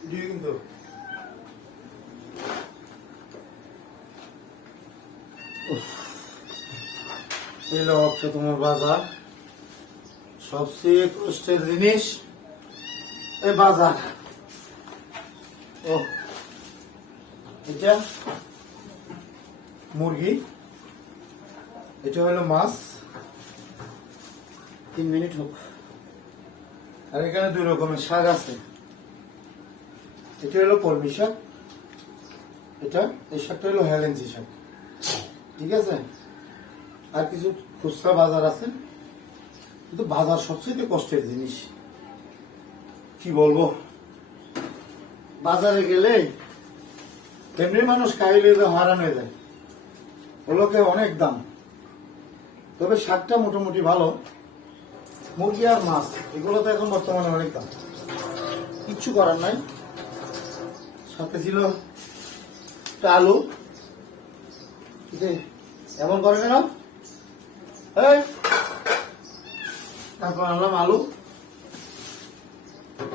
কিন্তু এলো হচ্ছে তোমার বাজার, সবচেয়ে কষ্টের জিনিস এই বাজার। ও এটা মুরগি, এটা হলো মাছ। 3 মিনিট হোক। আর এখানে 2 রকমের শাক আছে। এটা হলো কলমি শাক, এই শাকটা হলো হেলেঞ্চি শাক। ঠিক আছে, আর কিছু খুচরা বাজার আছে, কিন্তু বাজার সবচেয়ে কষ্টের জিনিস। কি বলবো, বাজারে গেলে তেমনি মানুষ খাইলে হারান হয়ে যায়। ওগুলোকে অনেক দাম, তবে শাকটা মোটামুটি ভালো। মুরগি আর মাছ এগুলো তো এখন বর্তমানে অনেক দাম, কিচ্ছু করার নাই। সাথে ছিল একটা আলু। এমন করে কেন? তারপর আনলাম আলু।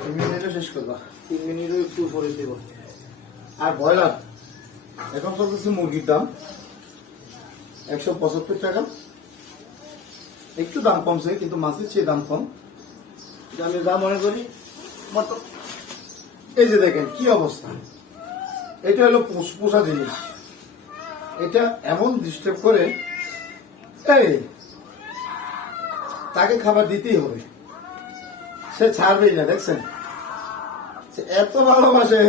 3 মিনিটে শেষ করবা, 3 মিনিটও একটু পরে দেব। আর ব্রয়লার এখন চলতেছে মুরগির দাম 175 টাকা। একটু দাম কমছে, কিন্তু মাছের চেয়ে দাম কম। আমি যা মনে করি, এই যে দেখেন কি অবস্থা। এটা হলো পোষা জিনিস, এটা এমন ডিস্টার্ব করে, তাকে খাবার দিতেই হবে, সে ছাড়বেই না। দেখছেন, সে এত ভালোবাসে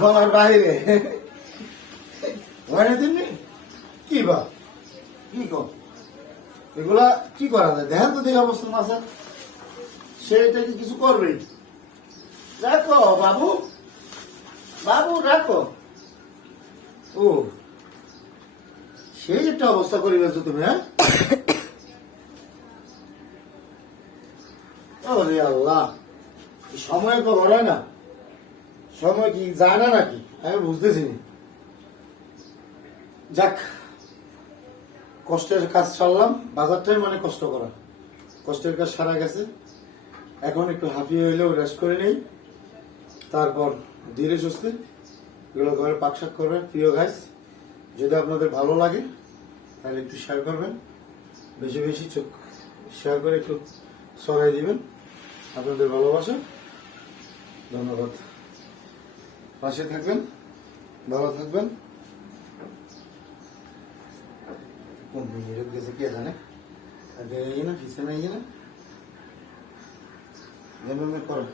বলার বাইরে। হয় না তেমনি? কি বা কি কর, এগুলা কি করা যায়? দেখেন তো দেখে অবস্থা মাছের, সে এটাকে কিছু করবেই। রাখো বাবু, বাবু রাখো। ও সেই একটা অবস্থা করে ফেলছো তুমি। হ্যাঁ, ওরে আল্লাহ, সময় তো হয় না, সময় কি যায় না নাকি আমি বুঝতেছি না। যাক, কষ্টের কাজ সারলাম। বাজারটাই মানে কষ্ট করা, কষ্টের কাজ সারা গেছে। এখন একটু হাঁপিয়ে হইলেও রেস্ট করে নেই, তারপর ধীরে সুস্থে এগুলো ঘরে পাকশাক করবেন। প্রিয় গাইস, যদি আপনাদের ভালো লাগে তাহলে একটু শেয়ার করবেন, বেশি বেশি চোখ শেয়ার করে একটু সরাই দিবেন। আপনাদের ভালোবাসা, ধন্যবাদ। পাশে থাকবেন, ভালো থাকবেন। কোন মিনিট গেছে কে জানে, আগে না পিছনে না করে।